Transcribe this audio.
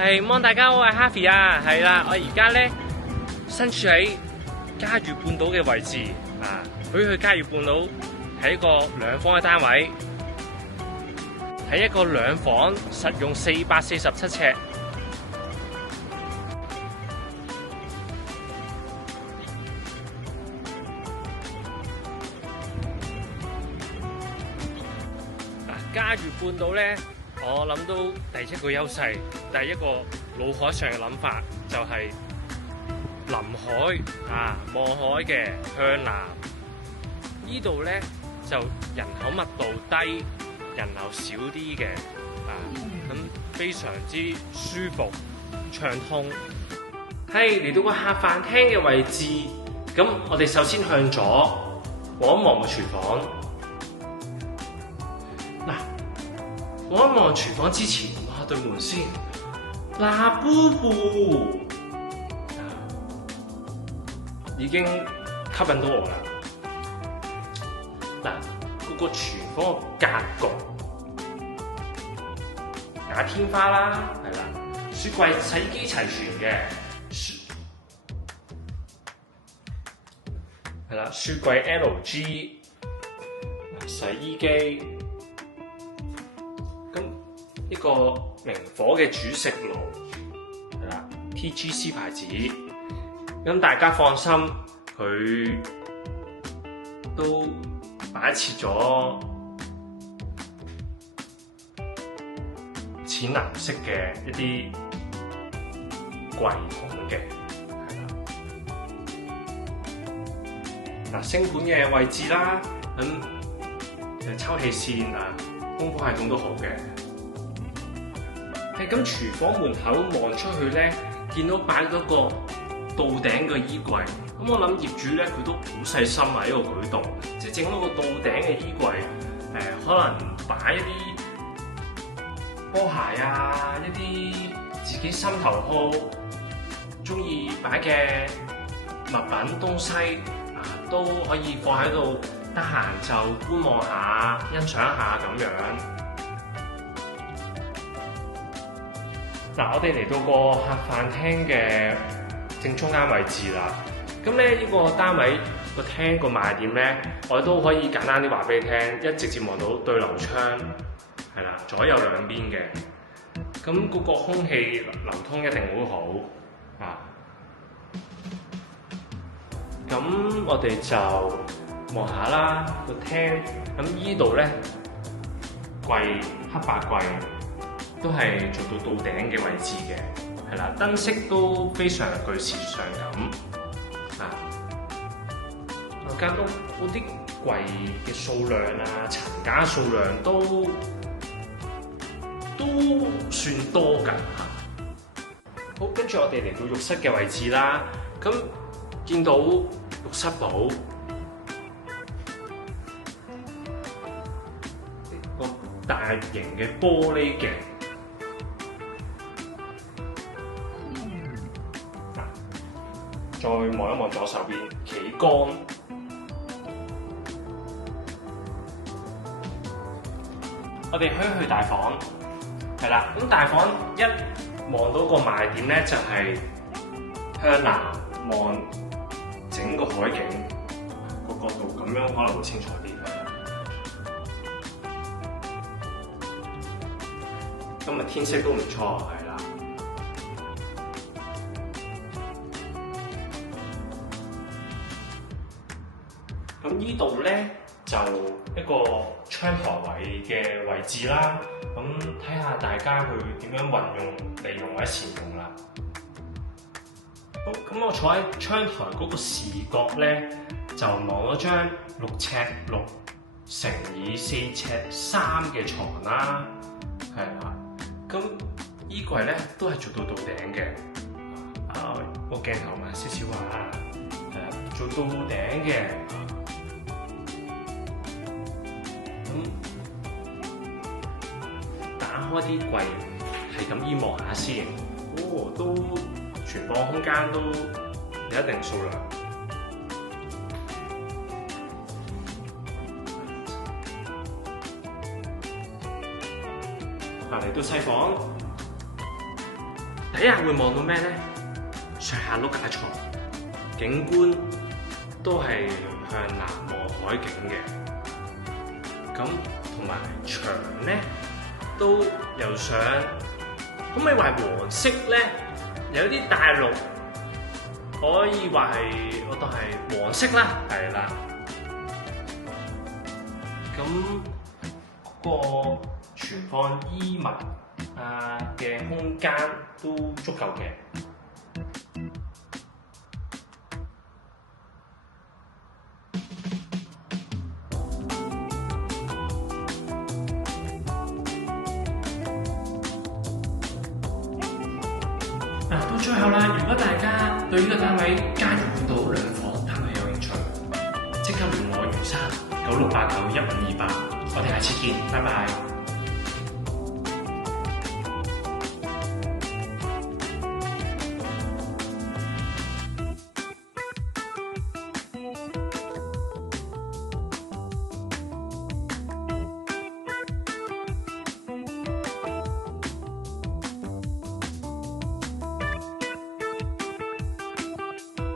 係望大家好，我係 Harvey 啊，係啦，我而家咧身處喺嘉裕半島嘅位置啊，去嘉裕半島係一個兩房嘅單位，係一個兩房，實用447尺。嘉裕半島咧，我諗到第一個優勢，第一個腦海上嘅諗法就係臨海啊，望海嘅向南。呢度咧就人口密度低，人流少啲嘅啊，咁非常之舒服暢通。係嚟到個客飯廳嘅位置，咁我哋首先向左望一望個廚房。嗱，望一望廚房之前，望下對門先。嗱，布布已經吸引到我啦。嗱，嗰個廚房嘅格局，假天花啦，係啦，雪櫃、洗衣機齊全嘅，係啦，雪櫃 LG， 洗衣機。咁呢個明火嘅煮食爐係啦 ，TGC 牌子，咁大家放心，佢都擺設咗淺藍色嘅一啲櫃桶嘅，係啦。嗱，星盤嘅位置啦，咁抽氣扇啊。風火系統都好嘅，係咁廚房門口望出去咧，見到擺咗個到頂嘅衣櫃，咁我諗業主咧佢都好細心啊呢個舉動，即係整咗個到頂嘅衣櫃，可能擺一啲波鞋啊，一啲自己心頭好中意擺嘅物品東西啊，都可以放喺度。得閒就觀望下、欣賞下咁樣。嗱，我哋嚟到個客飯廳嘅正中間位置啦。咁咧呢個單位個廳個賣點咧，我哋都可以簡單啲話俾你聽，一直接望到對流窗，係啦，左右兩邊嘅。咁嗰個空氣流通一定好好啊。咁我哋就望下啦個廳，咁依度咧櫃黑白櫃都係做到到頂嘅位置嘅，係啦，燈飾都非常具時尚感啊！間屋嗰啲櫃嘅數量啊、層架數量都算多㗎嚇。好，跟住我哋嚟到浴室嘅位置啦，咁見到浴室寶。大型嘅玻璃鏡，再望一望左手邊企缸，我哋去大房，係啦。咁大房一望到個賣點咧，就係向南望整個海景個角度，咁樣可能會清楚啲。今日天色都唔錯，係啦。咁呢度咧就一個窗台位嘅位置啦。咁睇下大家去點樣運用、利用或者善用啦。好，咁我坐喺窗台嗰個視角咧，就望咗張6x6乘以4尺3嘅床啦，係啦。咁衣櫃咧都係做到頂嘅，個鏡頭慢少少啊，做到頂嘅。咁打開啲櫃，係咁依望下先，都存放空間都有一定數量。嚟到細房，睇下會望到咩咧？上下碌架床，景觀都係向南望海景嘅。咁同埋牆咧都有相，可唔可以話黃色咧？有啲大陸可以話係我當係黃色啦，係啦。咁嗰個存放衣物嘅空間都足夠嘅。到最後啦，如果大家對呢個單位嘉頤半島兩房單位有興趣，即刻聯絡余生96891528，我哋下次見，拜拜。